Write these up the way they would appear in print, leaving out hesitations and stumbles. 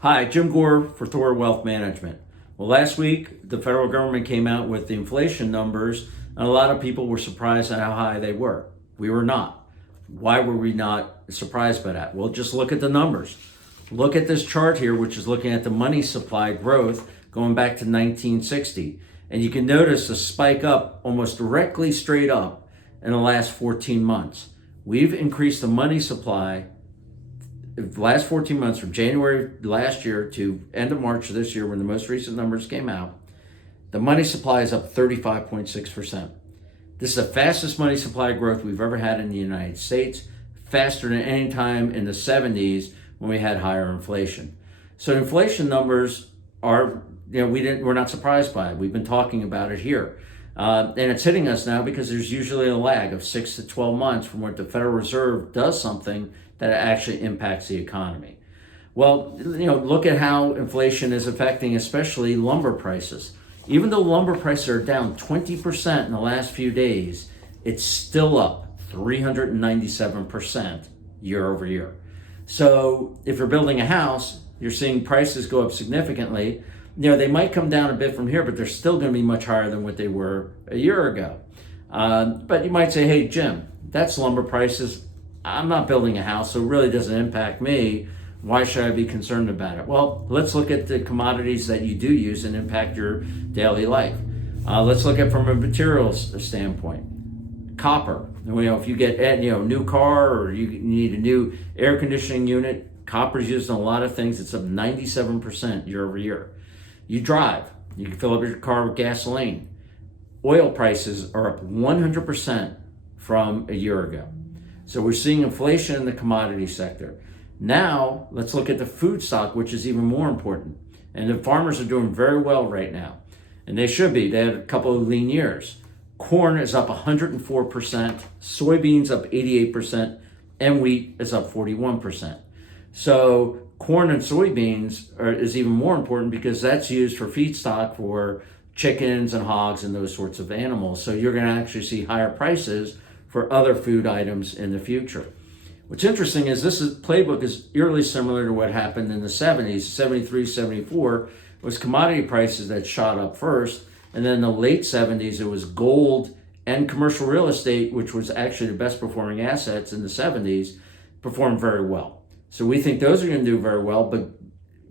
Hi, Jim Gore for Thor Wealth Management. Well, last week, the federal government came out with the inflation numbers, and a lot of people were surprised at how high they were. We were not. Why were we not surprised by that? Well, just look at the numbers. Look at this chart here, which is looking at the money supply growth going back to 1960. And you can notice a spike up almost directly straight up in the last 14 months. We've increased the money supply the last 14 months from January last year to end of March of this year when the most recent numbers came out. The money supply is up 35.6%. This is the fastest money supply growth we've ever had in the United States, faster than any time in the 70s when we had higher inflation. So inflation numbers are, we're not surprised by it. We've been talking about it here. And it's hitting us now because there's usually a lag of 6 to 12 months from when the Federal Reserve does something that actually impacts the economy. Well, look at how inflation is affecting especially lumber prices. Even though lumber prices are down 20% in the last few days, it's still up 397% year over year. So if you're building a house, you're seeing prices go up significantly. They might come down a bit from here, but they're still going to be much higher than what they were a year ago. But you might say, hey, Jim, that's lumber prices. I'm not building a house, so it really doesn't impact me. Why should I be concerned about it? Well, let's look at the commodities that you do use and impact your daily life. Let's look at from a materials standpoint. Copper. If you get a new car or you need a new air conditioning unit, copper is used in a lot of things. It's up 97% year over year. You drive. You can fill up your car with gasoline. Oil prices are up 100% from a year ago. So we're seeing inflation in the commodity sector. Now, let's look at the food stock, which is even more important. And the farmers are doing very well right now. And they should be. They had a couple of lean years. Corn is up 104%, soybeans up 88%, and wheat is up 41%. So corn and soybeans is even more important because that's used for feedstock for chickens and hogs and those sorts of animals. So you're going to actually see higher prices for other food items in the future. What's interesting is playbook is eerily similar to what happened in the 70s, 73, 74, was commodity prices that shot up first. And then in the late 70s, it was gold and commercial real estate, which was actually the best performing assets in the 70s, performed very well. So we think those are going to do very well, but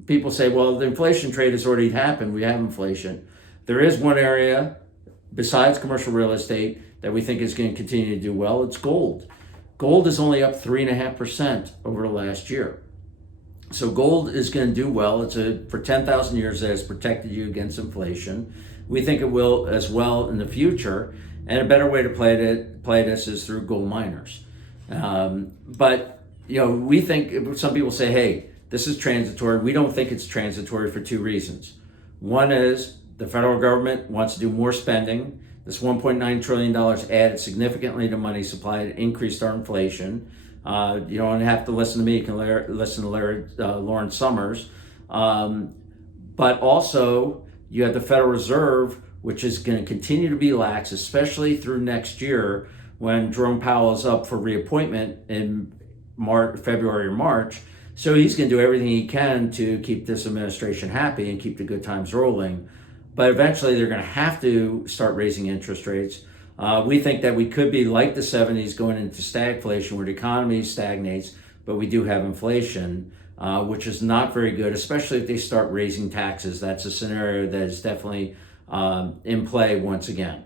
people say, well, the inflation trade has already happened. We have inflation. There is one area besides commercial real estate that we think is going to continue to do well. It's gold. Gold is only up 3.5% over the last year. So gold is going to do well. For 10,000 years it has protected you against inflation. We think it will as well in the future. And a better way to play this is through gold miners. But we think, some people say, hey, this is transitory. We don't think it's transitory for two reasons. One is the federal government wants to do more spending. This $1.9 trillion added significantly to money supply. It increased our inflation. You don't have to listen to me. You can listen to Lawrence Summers. But also, you have the Federal Reserve, which is going to continue to be lax, especially through next year when Jerome Powell is up for reappointment in February or March. So he's going to do everything he can to keep this administration happy and keep the good times rolling. But eventually they're going to have to start raising interest rates. We think that we could be like the 70s going into stagflation where the economy stagnates, but we do have inflation, which is not very good, especially if they start raising taxes. That's a scenario that is definitely in play once again.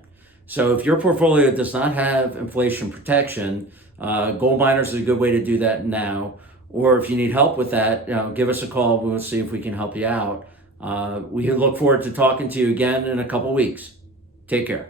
So if your portfolio does not have inflation protection, gold miners is a good way to do that now. Or if you need help with that, give us a call. We'll see if we can help you out. We look forward to talking to you again in a couple weeks. Take care.